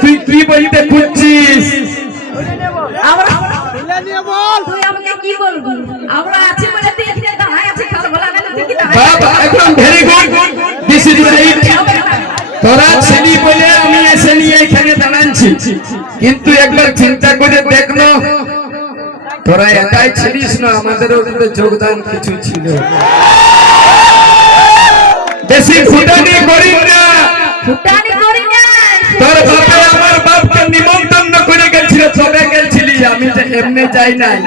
তুই তুই বলতে খুঁজছিস? আমরা তুই আমাকে কি বলবি? আমরা আছি বলে তুই এখানে দাঁড়ায় আছিস খালি বলা না তুই কি দাঁড়ায় বাবা একদম very good this is right তোরা ছেলি বলে আমি এসে নিয়ে এখানে দাঁড়াচ্ছি। কিন্তু একবার চিন্তা করে দেখল তোরা একাই ছিলিস না আমাদেরও কিন্তু যোগদান কিছু ছিল বেশি ফুটানি করিস না। ফুটানি করি না তোর বাপে আমার বাপকে নিমন্ত্রণ করে গেছিল তবে গেছিলি? আমি যে এমনি যাই নাই।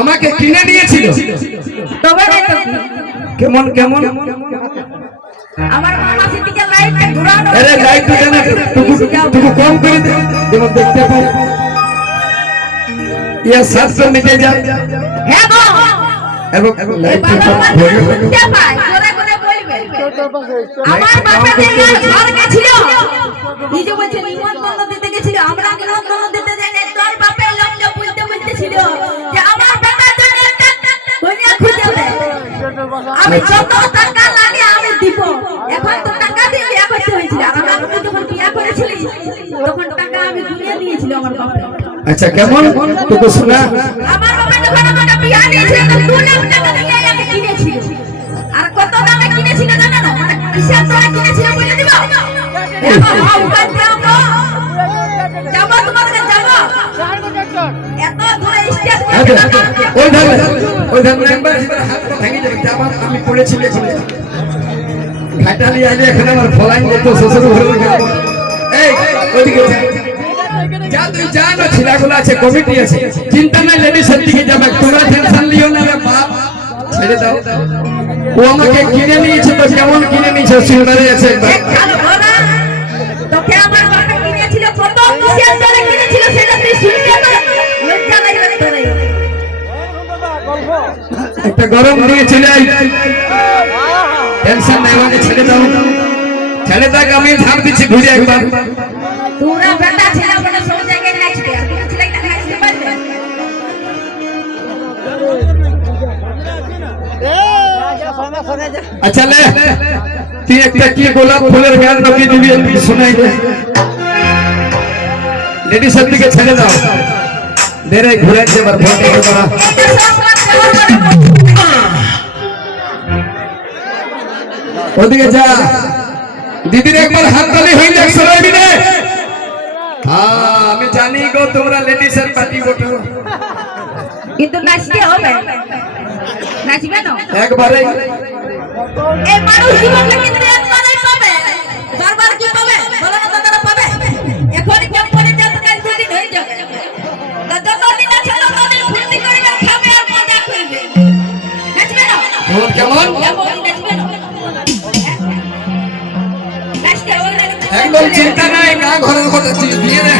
আমাকে? কিনে নিয়েছিল। তো? কেমন কেমন? আমার মামা সিটিকে লাইট ঘুরানো আরে লাইট দিতে টুকু টুকু কম করে দে। দেখতে পাই। সাতশ মিটে যায় হ্যাঁ গো এবং লাইট বাবা বাবা পায় জোরে করে বলবে। আমার বাবা যে ঘর গেছিল। এই বলছে নিমন্ত্রণ দিতে গেছিল। আমরা নিমন্ত্রণ দিতে যাই না তোর বাপের লজ্জা বলতে বলতেছিল যে আমার বাবার জন্য একটা কন্যা খুঁজে দে আমি যত টাকা লাগে আমি দিব। এখন তো টাকা দিয়ে বিয়ে করতে হয়েছিল। আর আমরা যখন বিয়ে করেছিলি তখন টাকা আমি ঘুরিয়ে দিয়েছিল আমার বাপের। আচ্ছা কেমন? টুকু শোনা? আমার বাবা যখন আমাকে বিয়া দিয়েছিল তো দু লাখ টাকা দিয়ে আমাকে কিনেছিল আর কত দামে কিনেছিল জানো? না মানে কিনেছিল বলে দিব? দেখো যাব এত ওই ধান ওই ধান মেম্বার যাবে আমি পড়েছি আইলে এখানে আমার ফলাইন করতো শ্বশুর ঘরে এই ওইদিকে যা। তুই যা না ছেলেগুলো আছে কমিটি আছে চিন্তা নাই লেডিসের দিকে যাবে তোমরা টেনশন লিও না রে বাপ। ছেড়ে দাও। ও আমাকে কিনে নিয়েছে তো কেমন কিনে নিয়েছে? সিঙ্গারে আছে একবার। ভালো ওরা তোকে আমার বাবা কিনেছিল কত কিসের দ্বারা কিনেছিল সেটা তুই শুনতে পার লজ্জা লাগবে তোরে। একটা গরম দিয়েছিল টেনশন নাই আমাকে ছেড়ে দাও। ছেড়ে দাও আমি ধার দিচ্ছি ঘুরে একবার। তোমরা বেটা ছেলে বলে সব জায়গায় নাচবে আর তুমি ছেলে নাচতে পারবে আচ্ছা লে তুই একটা কি গোলাপ ফুলের গান রকি দিবি শোনাই দে লেডিসের দিকে ছেড়ে দাও। ভোটে করা ওদিকে যা। দিদির একবার হাত তালি হয়ে যাক সবাই মিলে হ্যাঁ আমি জানি গো তোমরা লেডিসের পার্টি বটো কিন্তু নাচতে হবে। নাচবে না? একবারে এই মানুষ জীবনটা একদম চিন্তা নাই গা ঘরের কথা তুই দিয়ে দে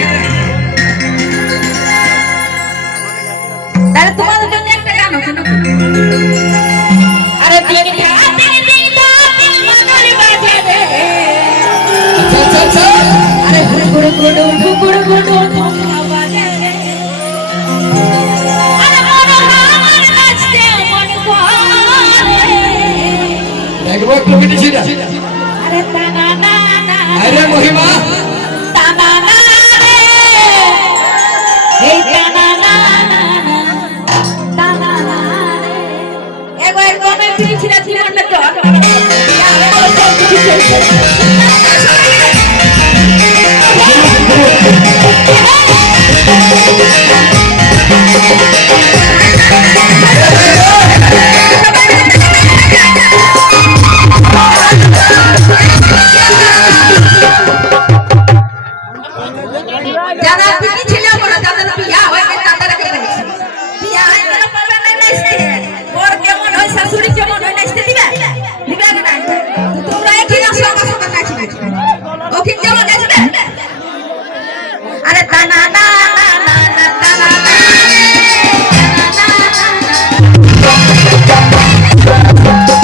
তাহলে তোমাদের জন্য একটা গান আছে আরে আচ্ছা আচ্ছা আচ্ছা আরে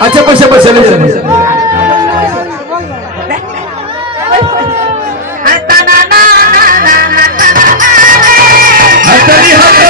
আচ্ছা বসে বসে বসে বসে হাতালি হাতালি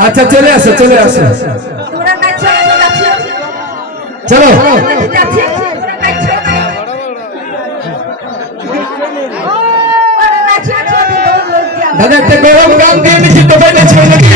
আচ্ছা চলে আসো চলে আসো। চলো। দাদা একটা গরম গান দিয়ে দিচ্ছি তোমার নাকি